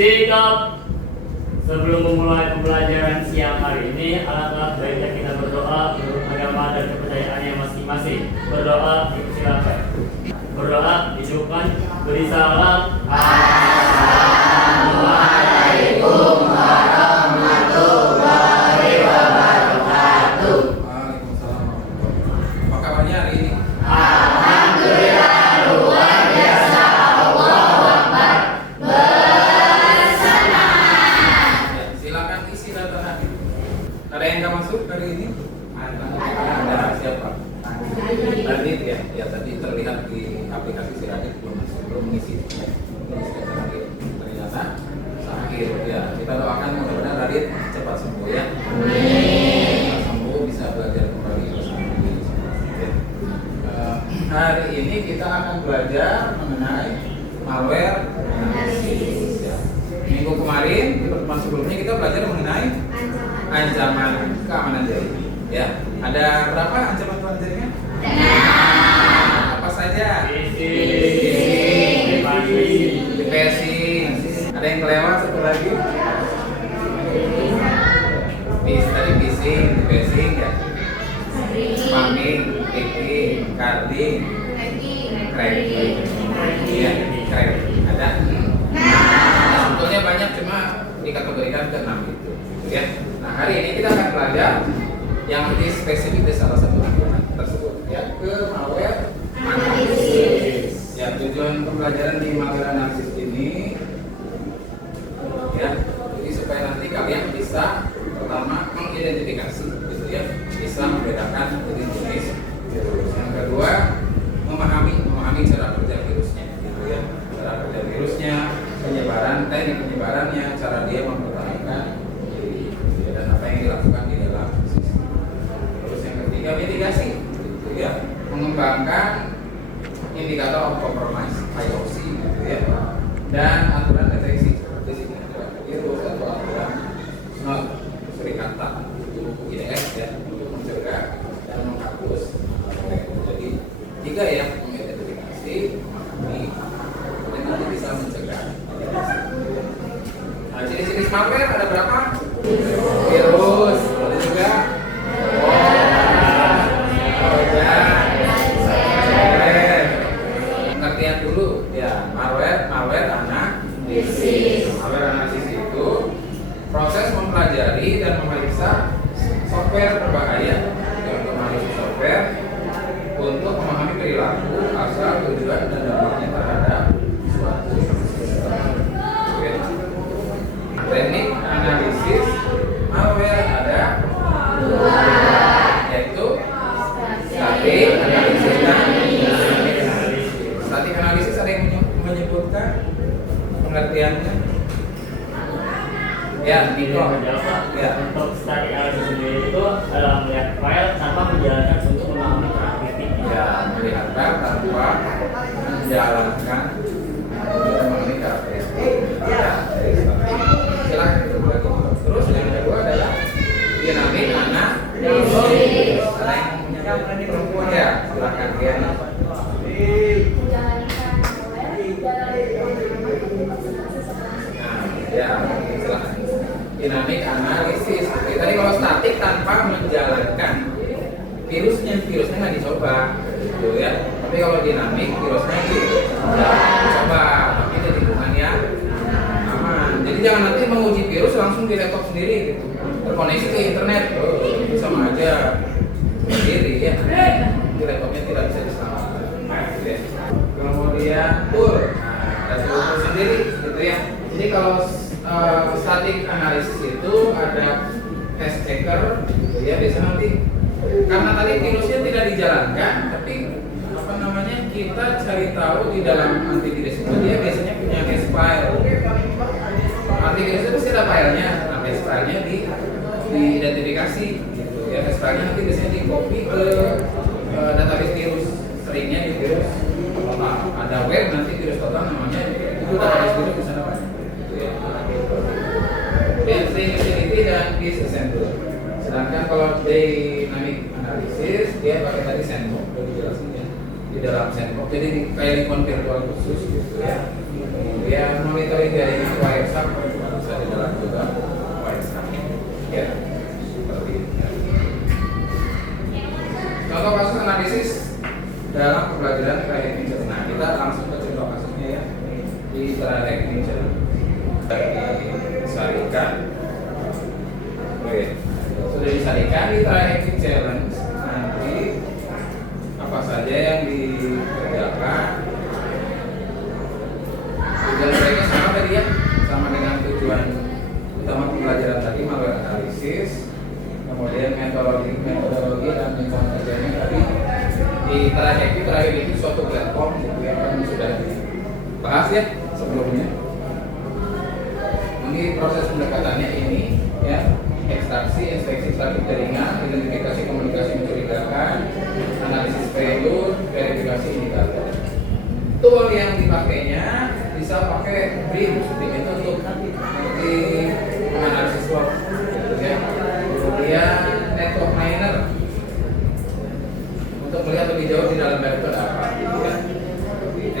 Sikap. Sebelum memulai pembelajaran siang hari ini, alangkah baiknya kita berdoa menurut agama dan kepercayaannya masing-masing. Berdoa, silakan. Berdoa, dicukupkan. Beri salam. Assalamualaikum warahmatullahi wabarakatuh. Waalaikumsalam. Apa kabarnya hari ini? Alhamdulillah luar biasa. Allahu Akbar. Ya, silakan isi data hari. Ada yang nggak masuk hari ini? Ada siapa? Radit ya. Ya tadi terlihat di aplikasi si Radit belum masuk, belum mengisi. Ternyata sakit. Ya kita doakan mudah-mudahan Radit cepat sembuh ya. Cepat sembuh bisa belajar kembali bersama kita. Hari ini kita akan belajar mengenai malware analisis. Ya. Minggu kemarin di pertemuan sebelumnya kita belajar mengenai ancaman keamanan jaringan. Ya, ada berapa ancaman keamanan jaringan? Apa saja? Phishing, Phishing. Ada yang kelewat satu lagi? Tadi phishing ya. Spamming, phishing, carding, cracking. Iya, cracking. Ada. Sebetulnya banyak cuma dikategorikan ke 6 gitu. Ya. Nah, hari ini kita akan belajar yang lebih spesifik di salah satu ancaman tersebut, ya, ke malware analisis. Ya, tujuan pembelajaran di malware analisis ini, ya, jadi supaya nanti kalian bisa pertama mengidentifikasi, gitu ya, bisa membedakan jenis virus. Yang kedua, memahami cara kerja virusnya, gitu ya, cara kerja virusnya, teknik penyebarannya, cara dia mempertahankan diri, ya, dan apa yang dilakukan di dalam sistem. Terus yang ketiga, mitigasi, gitu ya, mengembangkan indikator of compromise (IOC), gitu ya, dan aturan deteksi seperti sini ada virus atau aturan not serikata IDS ya, untuk mencegah dan menghapus. Jadi tiga ya, mengidentifikasi, memahami, dan nanti bisa mencegah. Nah, jenis-jenis malware ada berapa? Virus, ada juga pengertian dulu ya, malware analisis. Malware analisis itu proses mempelajari dan memeriksa software berbahaya untuk menganalisis software untuk memahami perilaku, asal, tujuan, dan dampaknya terhadap suatu sistem. Teknik analisis malware ada dua, yaitu static analisis dan dynamic analisis. Static analisis ada yang menyebutkan pengertiannya? Ya, Niko. Ya. Untuk static analysis sendiri itu adalah melihat file tanpa menjalankan untuk memahami karakteristiknya. Ya, melihat file tanpa menjalankan untuk memahami karakteristik. Ya, silakan. Terus yang kedua adalah dynamic analisis. Ada yang punya perempuan ya, silakan dia. Ya, silakan. Dynamic analisis. Tadi kalau statik tanpa menjalankan virusnya nggak dicoba, gitu ya. Tapi kalau dinamik virusnya dicoba, tapi di lingkungan yang aman. Jadi jangan nanti menguji virus langsung di laptop sendiri, gitu. Terkoneksi ke internet, sama aja sendiri ya. Di laptopnya tidak bisa diselamatkan. Ya. Kemudian tool, ada tool sendiri, gitu ya. Jadi kalau static analysis itu ada test checker, gitu ya. Biasanya nanti karena tadi virusnya tidak dijalankan, tapi apa namanya, kita cari tahu di dalam antivirus itu dia biasanya punya hash file. Antivirus itu pasti ada filenya, nah hash filenya diidentifikasi, gitu ya. Hash filenya nanti biasanya di copy ke database virus, seringnya di virus total. Ada web nanti virus total namanya itu database virus di sana, gitu ya. Sensitivity dan disassembly. Sedangkan kalau dynamic analysis dia pakai tadi sandbox, udah dijelasin ya, di dalam sandbox. Jadi kayak lingkungan virtual khusus, gitu ya. Kemudian monitoring jaringan wireshark Hackney Challenge. Disarikan. Oke. Sudah disarikan di Mitra Hackney Challenge. Nanti apa saja yang dikerjakan? Tujuan mereka sama tadi ya, sama dengan tujuan utama pembelajaran tadi, malware analisis, kemudian metodologi dan rencana kerjanya tadi. Di terakhir itu suatu platform gitu yang kan sudah dibahas ya sebelumnya. Ini proses pendekatannya ini ya, ekstraksi, inspeksi trafik jaringan, identifikasi komunikasi mencurigakan, analisis payload, verifikasi indikator. Tool yang dipakainya bisa pakai BRIM seperti itu untuk nanti menganalisis log gitu ya. Kemudian network miner untuk melihat lebih jauh di dalam web itu ada apa gitu ya.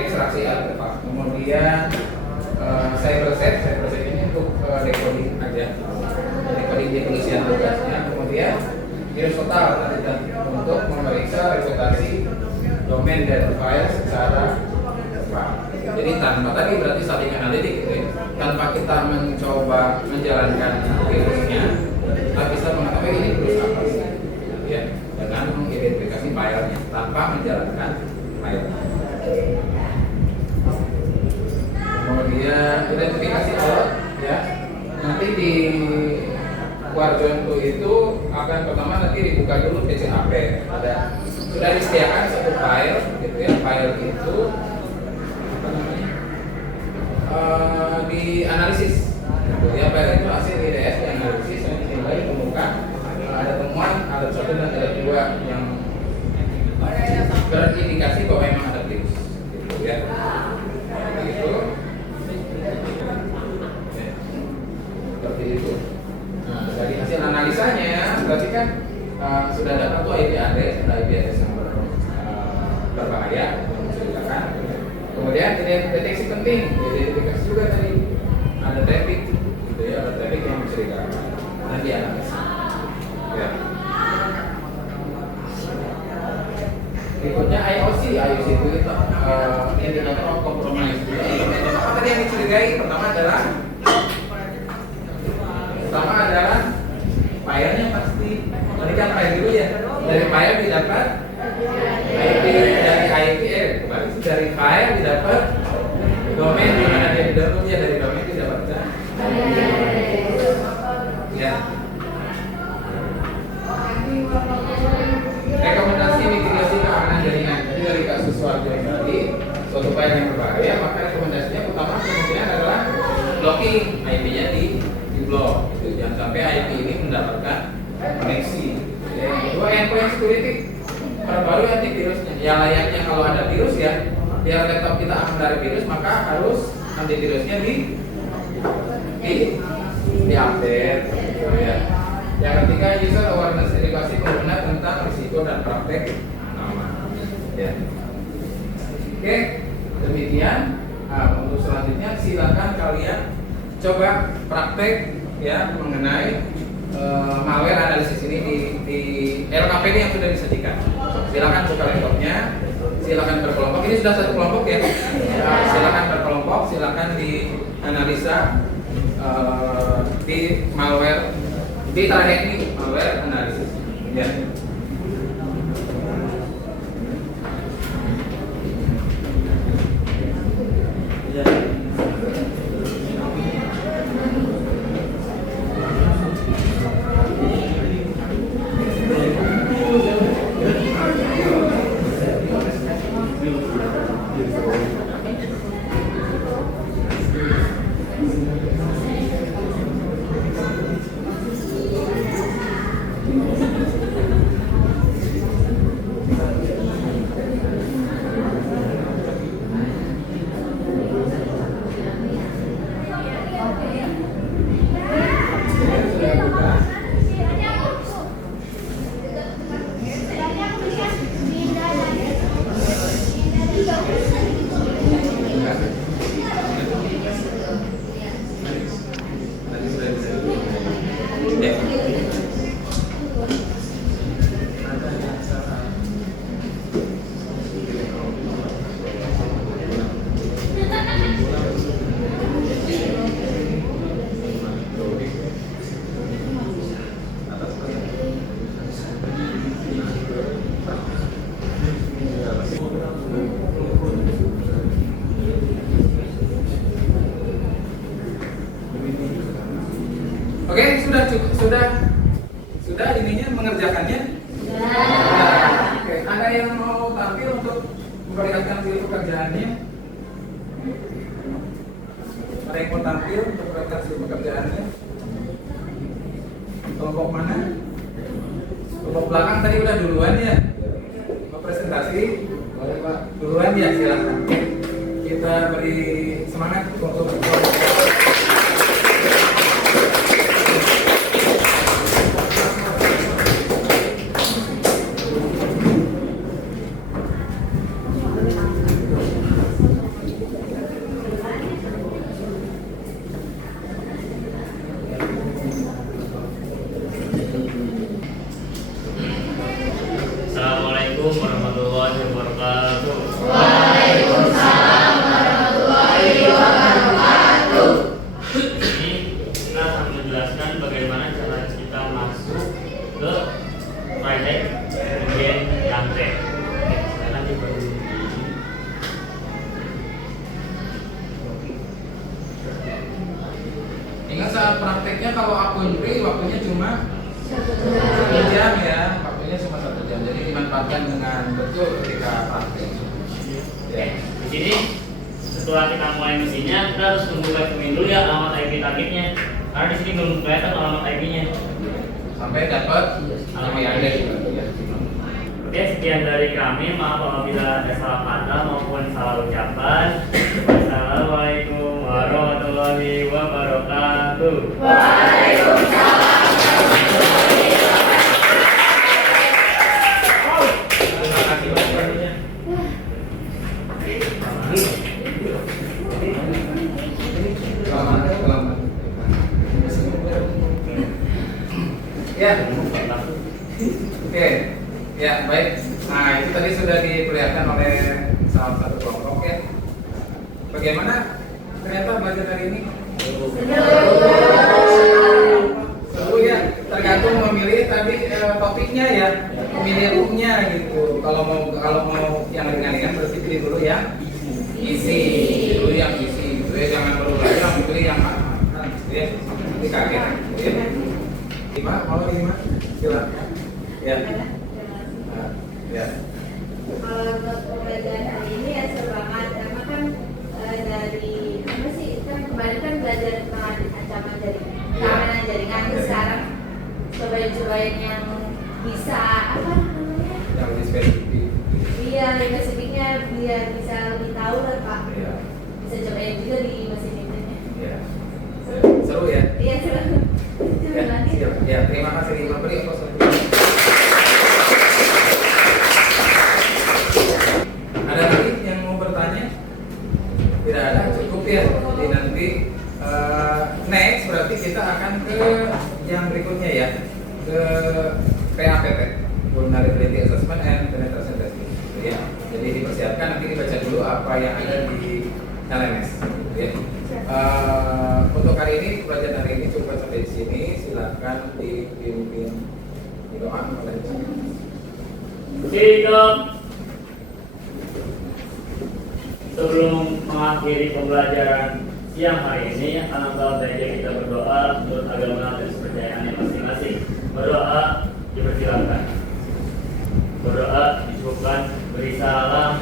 Ekstraksi artefak. Kemudian cyberset ini untuk decoding aja, decoding definisian tugasnya. Kemudian virus total untuk memeriksa reputasi domain dan file secara cepat. Jadi tanpa tadi berarti saling analitik gitu ya. Tanpa kita mencoba menjalankan virusnya, kita bisa mengetahui ini virus apa sih ya, dengan mengidentifikasi filenya tanpa menjalankan file. Kemudian identifikasi alat ya. Nanti di Warjonto itu akan pertama nanti dibuka dulu PCAP. Ada sudah disediakan satu file gitu ya. File itu apa namanya? Dianalisis. Gitu ya, file itu hasil IDS dianalisis yang dinilai temukan ada temuan ada 1 dan ada 2 yang berindikasi bahwa memang ada virus gitu ya. Seperti itu. Nah, dari hasil analisanya berarti kan sudah dapat tuh IP address, ada IP address yang berbahaya, yang mencurigakan. Kemudian deteksi penting, identifikasi juga tadi ada traffic, gitu ya, ada traffic yang mencurigakan. Dan dianalisis. Ya. Berikutnya IOC itu indicator of compromise. Apa tadi yang dicurigai? Pertama adalah filenya pasti. Tadi kan file dulu ya. Dari file didapat IP, dari file didapat domain di mana dia didownload ya, dari domain didapatkan. Ya. Rekomendasi mitigasi keamanan jaringan. Jadi dari kasus Warjon tadi, suatu file yang berbahaya, maka rekomendasinya pertama kemungkinan adalah blocking IP-nya di blok. Gitu. Jangan sampai IP ini mendapatkan koneksi. Yang kedua, endpoint security. Perbarui antivirusnya. Ya layaknya kalau ada virus ya, biar laptop kita aman dari virus, maka harus antivirusnya diupdate. Gitu ya. Yang ketiga, user awareness, edukasi pengguna tentang risiko dan praktek aman. Ya. Oke, demikian. Untuk selanjutnya silakan kalian coba praktek ya mengenai malware analisis ini di LKPD yang sudah disajikan. Silakan buka laptopnya, silakan berkelompok. Ini sudah satu kelompok ya. Silakan berkelompok, silakan dianalisa di malware di teknik malware analisis. Ya. Oke, sudah cukup, sudah ininya mengerjakannya. Oke, ada yang mau tampil untuk memperlihatkan hasil pekerjaannya? Ada yang mau tampil untuk memperlihatkan hasil pekerjaannya? Kelompok mana? Kelompok belakang tadi udah duluan ya? Mau presentasi? Boleh Pak. Duluan ya, silakan. Kita beri semangat untuk Assalamualaikum warahmatullahi wabarakatuh. Waalaikumsalam warahmatullahi wabarakatuh. Ini kita akan menjelaskan bagaimana cara kita masuk ke proyek kemudian lantai. Sekarang diberi ingat saat prakteknya kalau akun free waktunya cuma 1 jam ya, waktunya cuma 1 jam. Jadi dimanfaatkan dengan betul ketika praktek. Oke, di sini setelah kita mulai mesinnya, kita harus membuka cermin dulu ya alamat IP targetnya. Karena di sini belum kelihatan alamat IP-nya. Sampai dapat alamat Anda. Oke, sekian dari kami. Maaf apabila ada salah kata maupun salah ucapan. Wassalamualaikum warahmatullahi wabarakatuh. Waalaikumsalam. Terima kasih banyak. Selamat. Ya. Oke. Ya, baik. Nah, itu tadi sudah diperlihatkan oleh salah satu kelompok ya. Bagaimana ternyata belajar hari ini? Seru ya, tergantung memilih tadi topiknya ya, memilih roomnya gitu. Kalau mau yang ringan-ringan berarti pilih dulu yang isi, dulu yang isi. Gitu ya, jangan baru belajar langsung pilih yang kan, gitu ya. Nanti kaget. Gitu ya. 5, mau 5? Silakan. Ya. Nah, ya. Kalau untuk pembelajaran hari ini ya seru banget karena kan dari apa sih kan kemarin kan belajar tentang ancaman jaringan, keamanan jaringan. Terus sekarang cobain yang bisa apa namanya? Yang lebih spesifik. Iya, lebih spesifiknya biar bisa lebih tahu lah Pak. Iya. Bisa cobain juga di mesin ini. Iya. Seru ya? Iya seru. Ya, Coba lagi. siap. Ya, terima kasih Lima beri apa Ada lagi yang mau bertanya? Tidak ada, cukup ya. Jadi nanti next berarti kita akan ke yang berikutnya ya, ke PAPT, Vulnerability Assessment and Penetration Testing. Gitu ya. Jadi dipersiapkan nanti dibaca dulu apa yang ada di LMS. Gitu ya. Untuk hari ini pelajaran hari ini cukup sampai di sini. Silakan dipimpin doa oleh Sikap. Sebelum mengakhiri pembelajaran siang hari ini, alangkah baiknya kita berdoa menurut agama dan kepercayaannya masing-masing. Berdoa dipersilakan. Berdoa dicukupkan. Beri salam.